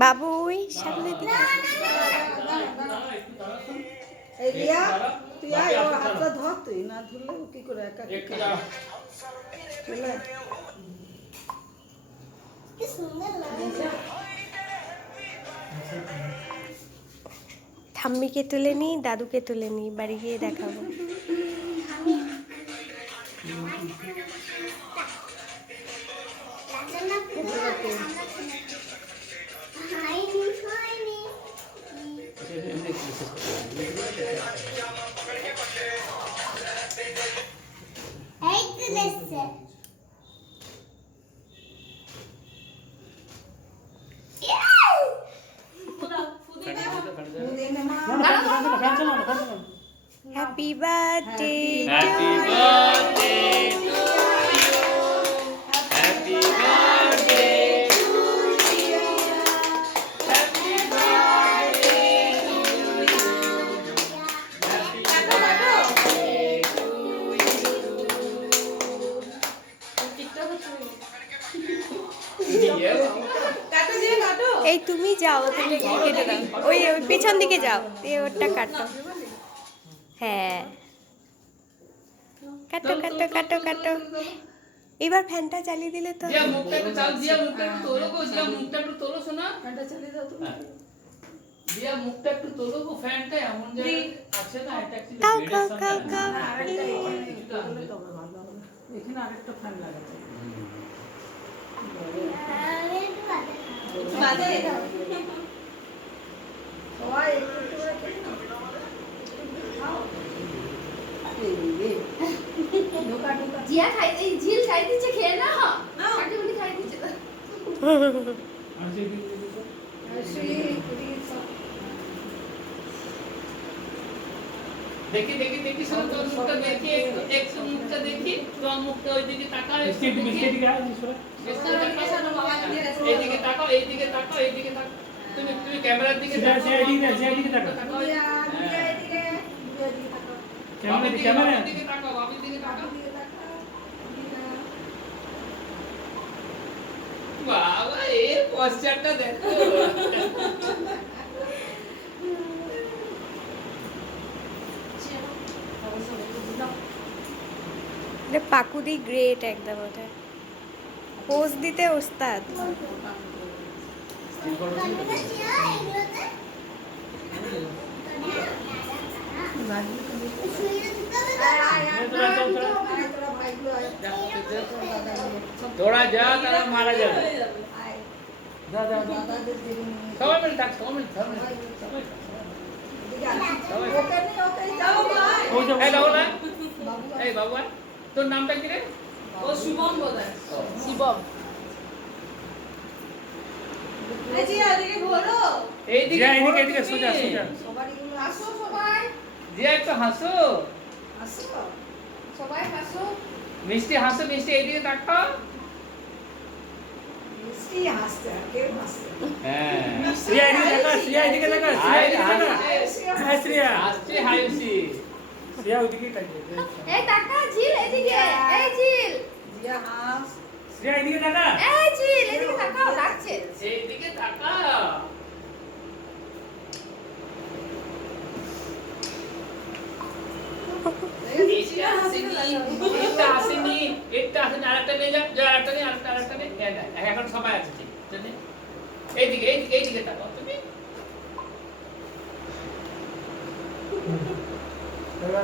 বাবুই সামনে দিকে এই রিয়া তুই আয় ওর হাতটা ধর তুই না ধরলে ও কি করে একা কি করে চলে কি সুন্দর লাগে ঠাম্মিকে তুলে নি দাদুকে তুলে নি বাড়ি গিয়ে দেখাবো happy birthday Happy birthday to you. Happy birthday to you. Happy birthday to you. Happy birthday to you. এই তুমি যাও তুমি কেটে দাও ওই ওই পেছন দিকে যাও দিয়ে ওটা কাটো হ্যাঁ কাটো কাটো কাটো কাটো এবার ফ্যানটা চালিয়ে দিলে তো দিয়া মুখটা একটু চাল দিয়া মুখটা একটু তোলো গো দিয়া মুখটা একটু তোলো শোনা ফ্যানটা চালিয়ে দাও তুমি দিয়া মুখটা একটু তোলো গো ফ্যানটা এমন জায়গায় আছে না এটা একটু খাও বেডের খাও সামনে খাও খাও আরেকটা এখানে তবে ভালো হবে এখানে আরেকটা ফ্যান লাগাতে সবাই একটু একটু করে খেয়ে নাও। খাও। ঢোকা ঢোকা জিয়া খাই এই ঝিল খাই দিচ্ছে খেয়ে না কাটি মুটি খাই দিচ্ছে দেখি দেখি দেখি শুনো তোর মুখটা দেখি একটু মুখটা দেখি তোর মুখটা ওইদিকে তাকাও এইদিকে তাকাও এইদিকে তাকাও এইদিকে তাকাও তুমি তুমি ক্যামেরার দিকে তাকাও তাকাও ক্যামেরার দিকে তাকাও বাবির দিকে তাকাও বাবা এই পশ্চাৎটা দেখো পাকুদি গ্রেট একদম ওটা পোজ দিতে ওস্তাদ थोड़ा जा तारा मारा जाए सवाल मिल तक सवाल मिल ए लाओला ए बाबू তোর নামটা কি রে ও শুভম বোধহয় শিবম জি এদিকে ঘোরো এইদিকে এদিকে সোজা সোজা সবাই আসো সবাই জিয়া একটু হাসো আসো সবাই হাসো মিষ্টি হাসো মিষ্টি এইদিকে তাকাও মিষ্টি হাসছে আর কেউ হাসছে হ্যাঁ শ্রিয়া এদিকে তাকা শ্রিয়া হাসছে হাসছি শ্রিয়া ওদিকে তাকিয়ে এই টাকা ঝিল এদিকে এই ঝিল জিয়া হাস শ্রিয়া এদিকে তাকা এই ঝিল এদিকে তাকাও লাগছে এইদিকে তাকাও একটা আসেনি আরেকটা নিয়ে যা আরেকটা নিয়ে এখন সবাই আছে ঠিক আছে এইদিকে তাকাও তুমি তোরা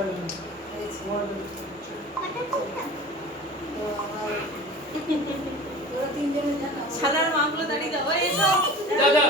তিনজনে জানা সাদার মাগুলো দাঁড়িয়ে যাও এই সব দাদা